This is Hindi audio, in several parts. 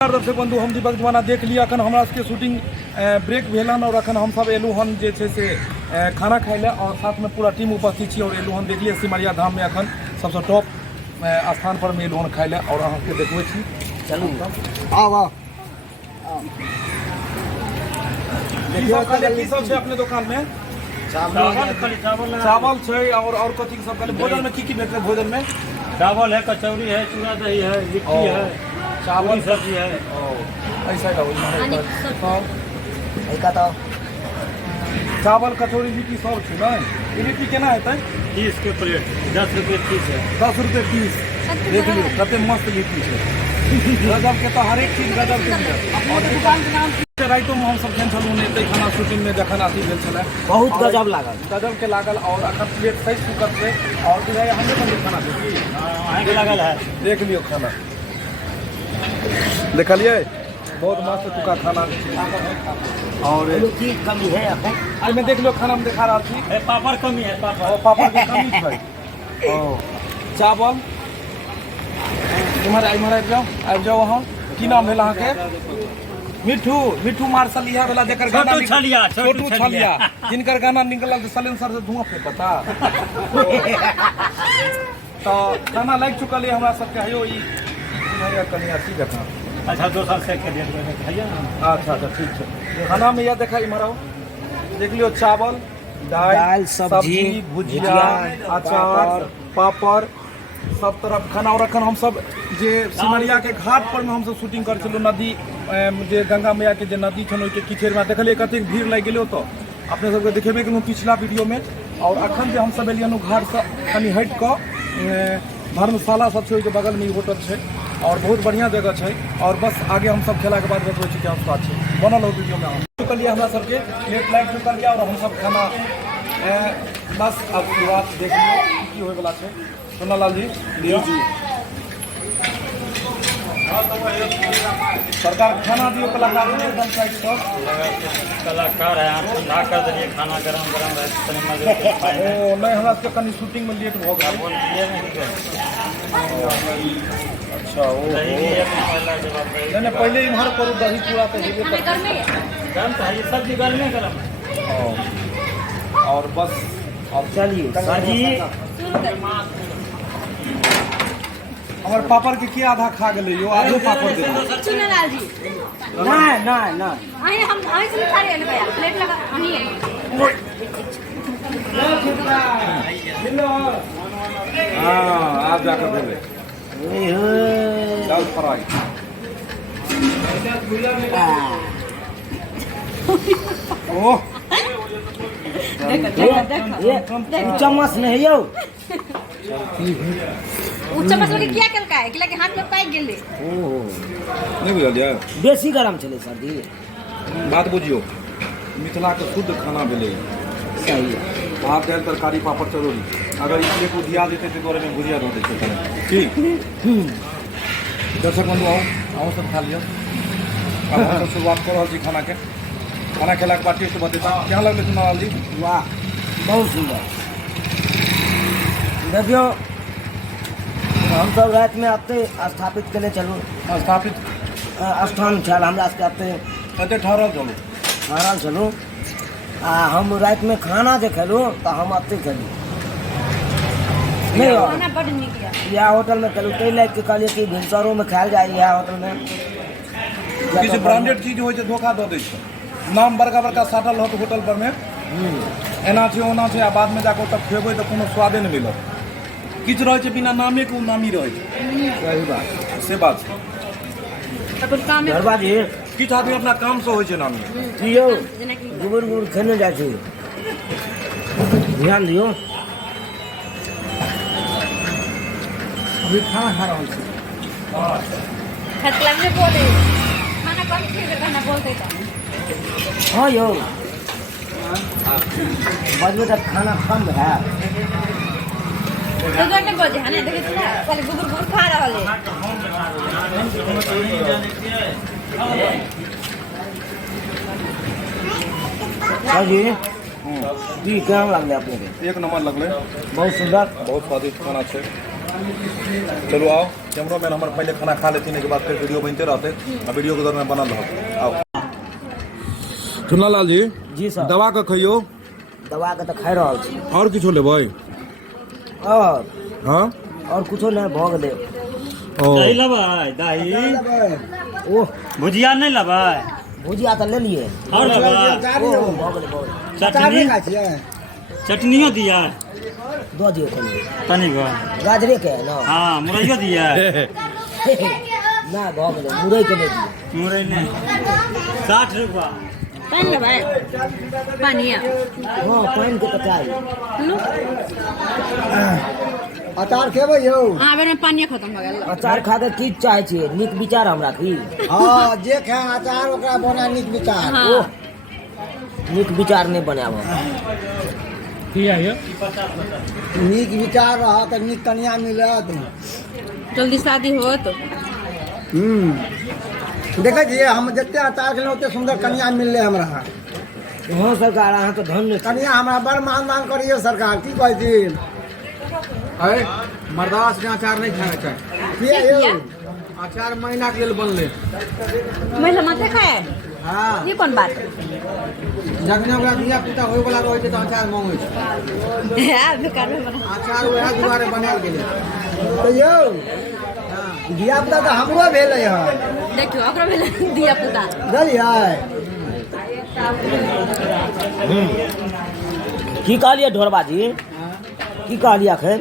दर्शक बंधु हम दीपक दीवाना देख लिया अखन हमरा सबके शूटिंग ब्रेक भेलन और अखन हम सब एलू हन जे छे से खाना खाए ले और साथ में पूरा टीम उपस्थित छी और एलू हन देखलिए सिमरिया धाम में अखन सबसे टॉप स्थान पर में एलू हन खाए ले और अहाँ के देखबै छी। चलू आव आव देखियो की सब छे अपने दुकान में चावल छे और कथि सब पहले भोजन में की भेटले भोजन में चावल है, कचौड़ी है, चूड़ा दही है, लिट्टी है, चावल सब्जी है। ऐसा का चावल कचौड़ी लिट्टी सब छे ना। ये लिट्टी केना हेतै? 30 के प्लेट 10 रुपये 30 है। 10 रुपये 30। देख लियो कते मस्त लिट्टी छे। गजब के तो हर एक चीज गजब के मिलत। अपने दुकान के नाम राइतो में हम सब जन छलू ने एते खाना शूटिंग में जखन आती भेल छले बहुत गजब लागल और अखन प्लेट सही सुकर से और कि हमें बंद खाना देखी आए के लागल है। देख लियो खाना देखलिए बहुत मस्त तुका खाना और की कमी है अपन आई में देख लो खाना में दिखा रहा थी पापड़ कमी है, पापड़ की कमी है। चावल तुम्हारे आबि जाओ वहाँ की नाम है अहाँ के? मिठू मार्शल यह वाला जेकर गाना छोटू छलिया जिनकर गाना निकलल सलेंसर से धुआं फेंकता तो खाना लग चुकल है हमरा सबके हयो ई कनिया ठीक है। अच्छा 2 साल से के डेट में खाइए ना। अच्छा ठीक है। खाना में यह देखा इमराओ देख लियो चावल दाल सब्जी भुजिया अचार पापड़ सब तरफ खाना और अखन हम सब जे सिमरिया के घाट पर में हम सब शूटिंग कर छलु नदी जे गंगा मैया के जे नदी छन ओके किछेर में देखलिए कते भीड़ लाग गेलो तो अपने सबके देखेबे केनु पिछला वीडियो में। और अखन जे हम सब एलियनु घाट से कनी हट क धर्मशाला सब छे के बगल में होटल छे और बहुत बढ़िया जगह छे और बस आगे हम सब खेला के बाद बतबै छी कि हम साथ छे बनल हो वीडियो में हम चुकलिए हमरा सबके प्लेट लाइट चुकलिए और हम सब खाना बस अब शुरुआत देख लियो की होय वाला छे। सोनालाल जी सरकार खाना दियो कलाकार ने एकदम साइड सब कलाकार है आप ठंडा कर दिए खाना गरम है तनी मजे से खाए। ओ नहीं हमरा के कनी शूटिंग में लेट हो गया। अच्छा ओ नहीं पहले इधर करू दही चूड़ा तो हेबे गरम तो है सब्जी गरम और बस अब चलिए सब्जी हमारे पापड़ के की आधा खा गेले यो आधो पापड़ दे चुनलाल जी नहीं आए हम आए से खा रहे हैं प्लेट लगा आनी है हां आप जाकर दे दाल फ्राई ओह देख चम्मच नहीं यो उ चम्मच लगे क्या कल का है कि लगे हाथ में पाई गेले नहीं बुझलिए बेसी गरम चले सर जी बात बुझियो मिथिला के शुद्ध खाना भेले सही है। भात दाल तरकारी पापड़ चरौरी अगर इसलिए को दिया देते तो तोरे में भुजिया दे देते ठीक दर्शक बंधु आओ सब खा लियो अब हम शुरुआत कर रहल छी खाना के खाना खेला के बाद टेस्ट बतेता क्या लगले सुनाल जी? वाह बहुत सुंदर। देखियो हम सब रात में आते स्थापित करने चलू स्थापित स्थान छल हमरा सबके आते कते ठहरल चलू हम रात में खाना जे खेलू तो हम आते चलू नहीं खाना बड़ निक है यह होटल में चलू कई लाइक के कहलिए कि भिनसरों में खायल जाए यह होटल में किसी ब्रांडेड चीज हो धोखा दे दै नाम बड़का साटल हो होटल पर में एना छै ओना छै आ बाद में जाकर तब खेबै तो कोनो स्वादे नहीं मिलत किछ रहे छै बिना नामे के नामी रहे छै सही बात से बात अपन काम में घरबा जी किछ आदमी अपना काम से होइ छै नामी दियो जेना कि गुबुर खेने जाइ छै ध्यान दियो अभी खाना खा रहल छी खतला में बोले खाना कम खिए खाना बोलते था हाँ यो बजबे तक खाना कम है तो गने बजे है ना देखे ना पहले गुबुर खा रहा है हाँ जी केहन लगले अपने के? एक नंबर लगले बहुत सुंदर बहुत स्वादिष्ट खाना छै चलो आओ, कैमरामैन हमारे पहले खाना खा लेते हैं, के बाद फिर वीडियो बनते रहते और वीडियो के दौरान बनल रहो। आओ चुन्नालाल जी जी सर दवा के खइयो, दवा के तो खा रहा छी और किछो लेबै? और हाँ और कुछो नहीं भोग दे ओ दही लबै दही ओह भुजिया नहीं लबै भुजिया तो ले लिए और लबै ओह भोग ले चटनी चटनियो दिया दो दियो तनी तनी गो गाजरे के है ना हाँ मुरैयो दिया ना भोग ले मुरई के ले दियो मुरई नहीं 60 रुपया पानी लेबै पानी हाँ पानी के तो चाहिए लो अचार खेबै यौ? हाँ बेर में पानी खत्म हो गेल अचार खा के की चाहे छी नीक विचार हमरा की हाँ जे खाए अचार ओकरा बना नीक विचार। हाँ ओह नीक विचार नहीं बनाब नीक विचार रहा तऽ नीक कनिया मिलत। जल्दी शादी हो तो देखै छियै हम जते अचार खेलहुँ ओते सुन्दर कनिया मिललै हमरा। हाँ सरकार अहाँ तो धन्य छी। कनिया हमरा बड़ मान करियो सरकार, की कहै छी? अरे मर्दास के अचार नहीं खाना चाहिए, किया यौ? अचार महीना के लिए बनले। महिला माथे खाए हाँ ये कौन बात जखने ओकरा धिया पुता होय वाला रहै छै तऽ अचार मांगै छै। है बेकार में बना अचार वएह दुआरे बनायल गेलै। तऽ यौ धिया पुता तऽ हमरो भेलै हँ, देखियो ओकरा भेल दिया पुता बुझलियै? की कहलिए ढोरबाजी की कहलिए अखन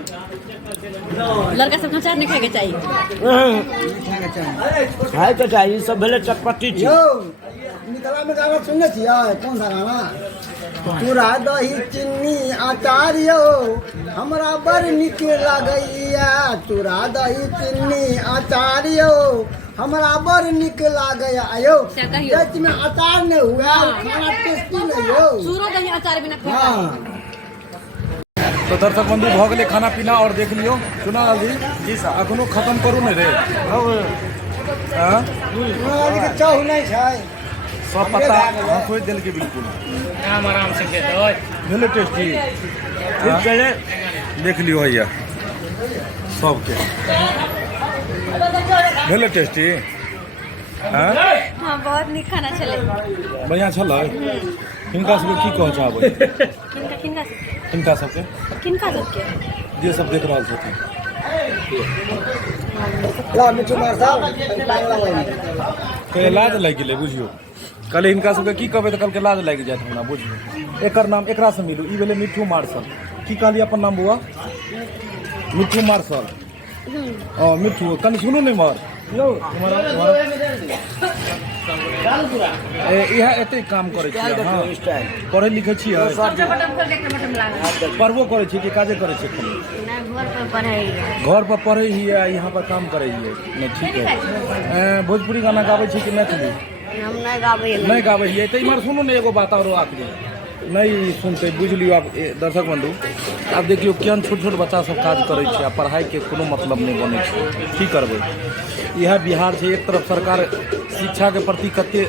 लड़का सब अचार नहीं खाए के चाहिए खाए तो चाहिए सब भेले चटपटी छी यौ निकला में गाना सुनने छियै? कौन सा गाना? चूड़ा दही चीनी अचार यौ हमरा बड़ नीक लागैया, चूड़ा दही चीनी अचार यौ हमरा बड़ नीक लागैया। यौ क्या कहियो? पेट में अचार नहीं हुआ खाना टेस्टी नहीं यौ। सूरो दही अचार बिना खाए हाँ तो दर्शक बंधु भ गेलै खाना पीना और देख लियो। चुनालाल जी सर अखनो खत्म करू नहीं रे। हाँ के चाहू नहीं छै सब पता हाँ खोज दिल के बिल्कुल आराम से के दो भेले टेस्टी। पहले देख लियो भैया सबके भेले टेस्टी। हाँ हाँ बहुत निक खाना चले बढ़िया छल। हिनका सबके की कह चाहबै? किनका किनका हिनका सबके किनका सबके जे सब देख रहल छथिन। ला मिठू मार साहब कहे लाज लागि गेलै बुझियो। कल हिनका सबके की कहबै तऽ कल लाज लागि जायत हमरा बुझियो। एकर नाम एकरा से मिलू। ई भेलै मिठू मार्शल। की कहलिए अपन नाम बुआ? मिठू मार्शल। मिठू कल सुनू नहीं मर इएह एते काम करै छियै अहाँ? पढ़ै लिखै छियै? पढ़बो करै छियै कि काजे करै छियै? घर पर पढ़े ही है, यहाँ पर काम करे ही है। नहीं ठीक है। भोजपुरी गाना गाबै छी कि मैथिली? हम नहीं गाबै हियै तऽ इमहर सुनू ने एगो बात और आखिरी नहीं सुनते बुझ लियो। आप दर्शक बंधु आप देखियो केहन छोट छोट बच्चा सब काज करै छै आ पढ़ाई के कोनो मतलब नहीं बनै छै। की करबै? यह बिहार छै। एक तरफ सरकार शिक्षा के प्रति कते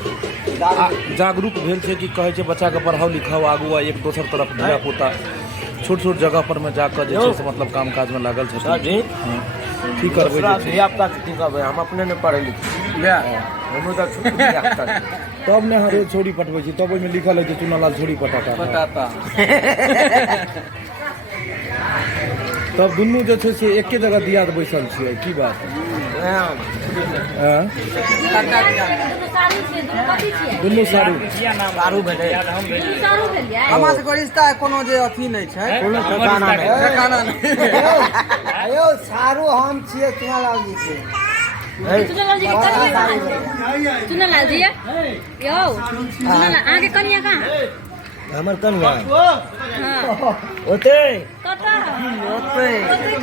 जागरूक भेल छै कि कहै छै बच्चा के पढ़ाओ लिखाओ आगू। आ एक दोसर तरफ धिया पुता छोट छोट जगह पर में जाकर जे छै से मतलब काम काज में लागल छथिन। की करबै? धिया पुता की कहबै? हम अपने ने पढ़े लिखे हम तो तब ने हरे छोड़ी पटबै छी तब ओहिमे लिखल है कि चुनालाल छोड़ी पटाता। तब दुनू जे छै से एके जगह दियाद बैसल छियै। की बात? दुनू सारू दारू भेले हमरा सबके रिश्ता कोनो जे अथी नहीं छै, कोनो ठिकाना नहीं। यौ सारू हम छियै चुनालाल जी के। चुनालाल जी के कनिया कहाँ? चुनालाल जी यो चुनालाल आगे कनिया कहाँ? हमर कनिया हाँ ओते कता ओते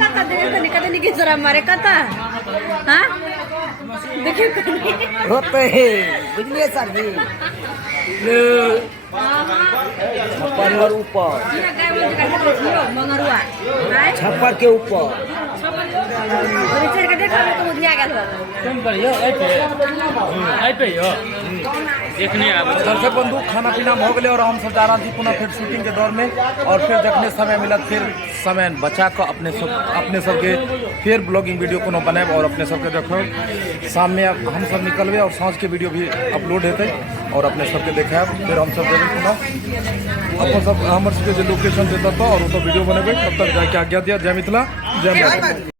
कता देखते कते निके जरा मारे कता हाँ देखियो कनिया ओते बुझलिए सर जी छप्पर ऊपर बिना गाय वाला जगह देखो छियो मंगरुआ हाय छप्पर के ऊपर और चढ़ के देखो तो मुझिया गेल कौन पर यो? आई पे यो देखने आबे दर्शक बंधु खाना पीना हो गए और हम सब जा रहा थी पुनः फिर शूटिंग के दौर में और फिर जखने समय मिलत फिर समय बचा कर अपने सबके फिर ब्लॉगिंग वीडियो को बनाए और अपने सबके देखो शाम में हम सब निकलबे और सांझ के वीडियो भी अपलोड हेतै और अपने सबके देखाब फिर हम सब जेबै पुनः अपन सब हमर सबके जे लोकेशन देता और तो वीडियो बनेबै तब तक जाके आज्ञा दिया। जय मिथिला जय मैथिली।